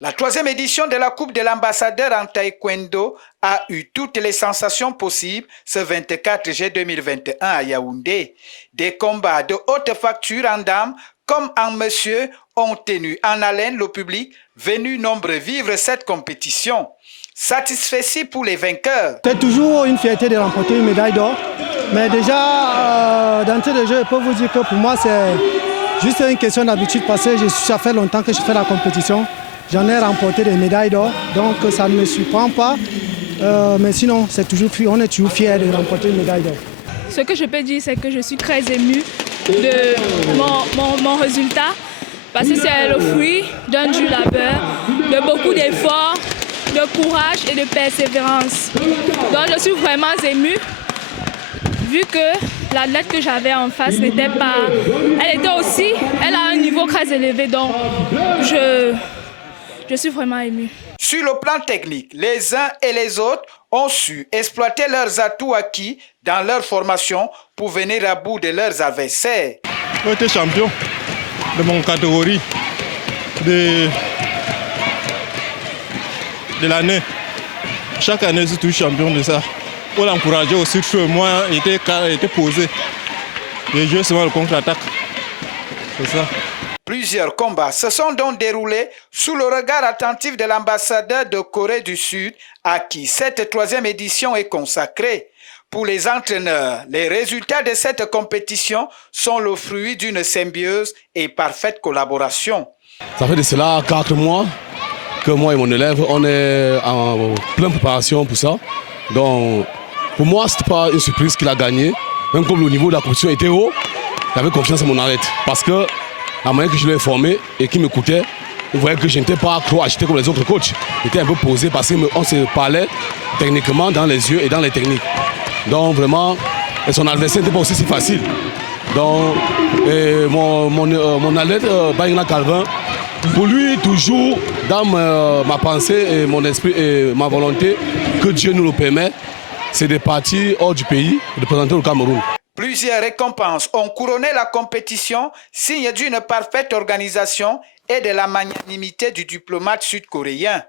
La troisième édition de la Coupe de l'ambassadeur en taekwondo a eu toutes les sensations possibles ce 24 juillet 2021 à Yaoundé. Des combats de haute facture en dames comme en monsieur ont tenu en haleine le public venu nombreux vivre cette compétition. Satisfait pour les vainqueurs. C'est toujours une fierté de remporter une médaille d'or. Mais déjà, d'entrée de jeu, je peux vous dire que pour moi, c'est juste une question d'habitude parce que ça fait longtemps que je fais la compétition. J'en ai remporté des médailles d'or, donc ça ne me surprend pas. Mais sinon, on est toujours fiers de remporter une médaille d'or. Ce que je peux dire, c'est que je suis très émue de mon résultat parce que c'est le fruit d'un dur labeur, de beaucoup d'efforts, de courage et de persévérance. Donc je suis vraiment émue vu que l'athlète que j'avais en face n'était pas... Elle a un niveau très élevé, donc je suis vraiment émue. Sur le plan technique, les uns et les autres ont su exploiter leurs atouts acquis dans leur formation pour venir à bout de leurs adversaires. J'ai été champion de mon catégorie de l'année. Chaque année, je suis toujours champion de ça. Pour l'encourager aussi, moi, était posé. J'ai joué seulement le contre-attaque. C'est ça. Plusieurs combats se sont donc déroulés sous le regard attentif de l'ambassadeur de Corée du Sud à qui cette troisième édition est consacrée. Pour les entraîneurs, les résultats de cette compétition sont le fruit d'une symbiose et parfaite collaboration. Ça fait de cela 4 mois que moi et mon élève, on est en pleine préparation pour ça. Donc, pour moi, ce n'était pas une surprise qu'il a gagné. Même comme le niveau de la compétition était haut, j'avais confiance en mon athlète. Parce que la manière que je l'ai formé et qui m'écoutait, il voyait que je n'étais pas trop agité comme les autres coachs. J'étais un peu posé parce qu'on se parlait techniquement dans les yeux et dans les techniques. Donc vraiment, son adversaire n'était pas aussi si facile. Donc mon athlète, Baïna Calvin, pour lui, toujours dans ma pensée et mon esprit et ma volonté, que Dieu nous le permet, c'est de partir hors du pays et de présenter le Cameroun. Plusieurs récompenses ont couronné la compétition, signe d'une parfaite organisation et de la magnanimité du diplomate sud-coréen.